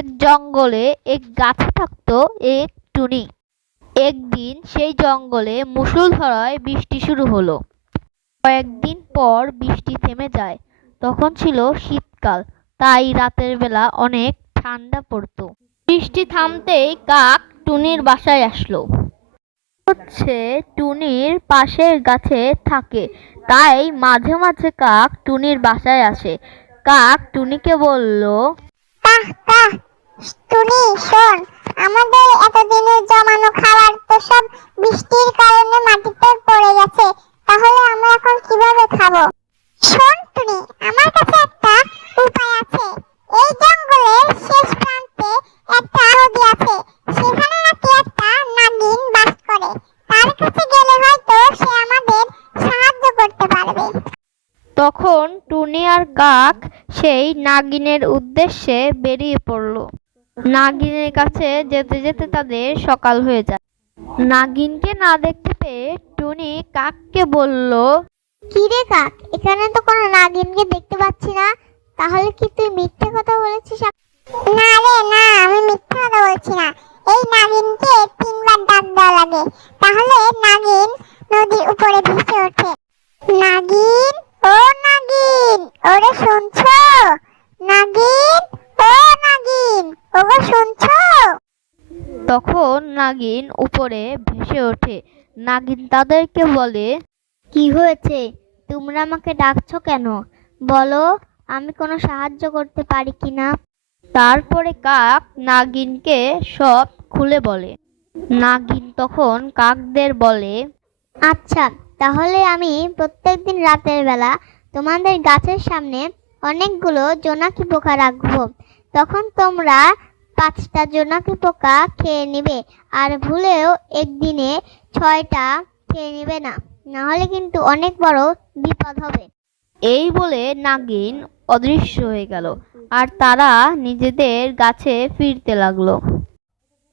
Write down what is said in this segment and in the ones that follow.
এক জঙ্গলে এক গাছে থাকতো এক টুনি। একদিন সেই জঙ্গলে মুষলধারায় বৃষ্টি শুরু হলো। কয়েকদিন পর বৃষ্টি থেমে যায়। তখন ছিল শীতকাল, তাই রাতের বেলা অনেক ঠান্ডা পড়তো। বৃষ্টি থামতেই কাক টুনির বাসায় আসলো। টুনির পাশের গাছে থাকে, তাই মাঝে মাঝে কাক টুনির বাসায় আসে। কাক টুনিকে বলল, কাহ কাহ, টুনি শোন, আমাদের এতদিনের জমানো খাবার তো সব বৃষ্টির কারণে মাটিতে পড়ে গেছে, তাহলে আমরা এখন কিভাবে খাবো? শোন টুনি, আমার কাছে একটা উপায় আছে। এই জঙ্গলের শেষ প্রান্তে একটা নদী আছে, সেখানে নাকি একটা নাগিন বাস করে। তার কাছে গেলে হয়তো সে আমাদের সাহায্য করতে পারবে। তখন টুনি আর কাক সেই নাগিনের উদ্দেশ্যে বেরিয়ে পড়ল। নাগিনের কাছে যেতে যেতে তাদের সকাল হয়ে যায়। নাগিনকে না দেখতে পেয়ে টুনি কাককে বলল, কি রে কাক, এখানে তো কোনো নাগিনকে দেখতে পাচ্ছি না, তাহলে কি তুই মিথ্যে কথা বলেছিস? না রে না, আমি মিথ্যে কথা বলছি না। এই নাগিনকে 3 বার ডাক দেওয়া লাগে, তাহলে নাগিন নদীর উপরে ভেসে ওঠে। নাগিন, ও নাগিন, ওরে শুনছো? নাগিন, ও নাগিন, ওগো শুনছো? তখন নাগিন উপরে ভেসে ওঠে। নাগিন তাদেরকে বলে, কি হয়েছে? তোমরা আমাকে ডাকছো কেন? বলো, আমি কোনো সাহায্য করতে পারি কিনা। তারপরে কাক নাগিনকে সব খুলে বলে। নাগিন তখন কাকদের বলে, আচ্ছা, তাহলে আমি প্রত্যেকদিন রাতের বেলা তোমাদের গাছের সামনে অনেকগুলো জোনাকি পোকা রাখবো। তখন তোমরা 5টা জোনাকি পোকা খেয়ে নিবে, আর ভুলেও একদিনে 6টা খেয়ে নিবে না, নাহলে কিন্তু অনেক বড় বিপদ হবে। এই বলে নাগিন অদৃশ্য হয়ে গেল, আর তারা নিজেদের গাছে ফিরতে লাগলো।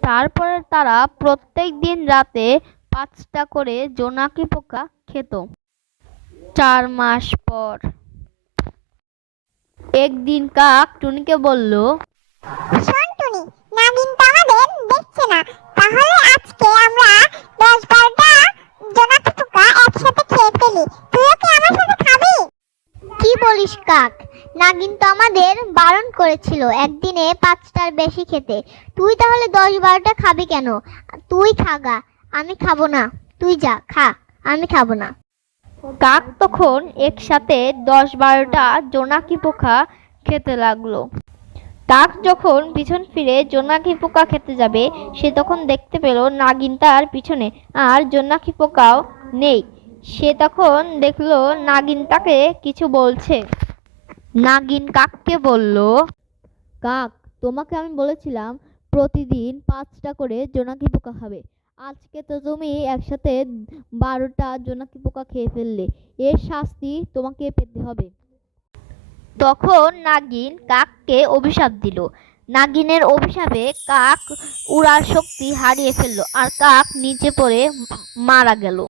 তারপরে তারা প্রত্যেক দিন রাতে 5টা করে জোনাকি পোকা খেত। 4 মাস পর একদিন কাক টুনিকে বলল, শোন টুনি, নাগিন তো আমাদের দেখছে না, তাহলে আজকে আমরা 10-12টা জোনাকি পোকা একসাথে খেয়ে ফেলি। তুইও কি আমার সাথে খাবি? কি বলিস কাক, নাগিন তো আমাদের বারণ করেছিল একদিনে 5টার বেশি খেতে। তুই তাহলে 10-12টা খাবি কেন? তুই খাগা, আমি খাবো না। তুই যা খা, আমি খাবো না। কাক তখন একসাথে 10-12টা জোনাকি পোকা খেতে লাগলো। কাক যখন পিছন ফিরে জোনাকি পোকা খেতে যাবে, সে তখন দেখতে পেল নাগিন তার পিছনে, আর জোনাকি পোকাও নেই। সে তখন দেখলো নাগিন তাকে কিছু বলছে। নাগিন কাককে বলল, কাক, তোমাকে আমি বলেছিলাম প্রতিদিন 5টা করে জোনাকি পোকা খাবে। আজকে তো তুমি একসাথে 12টা জোনাকি পোকা খেয়ে ফেললে, এর শাস্তি তোমাকে পেতে হবে। তখন নাগিন কাককে অভিশাপ দিল। নাগিনের অভিশাপে কাক উড়ার শক্তি হারিয়ে ফেলল, আর কাক নিচে পড়ে মারা গেল।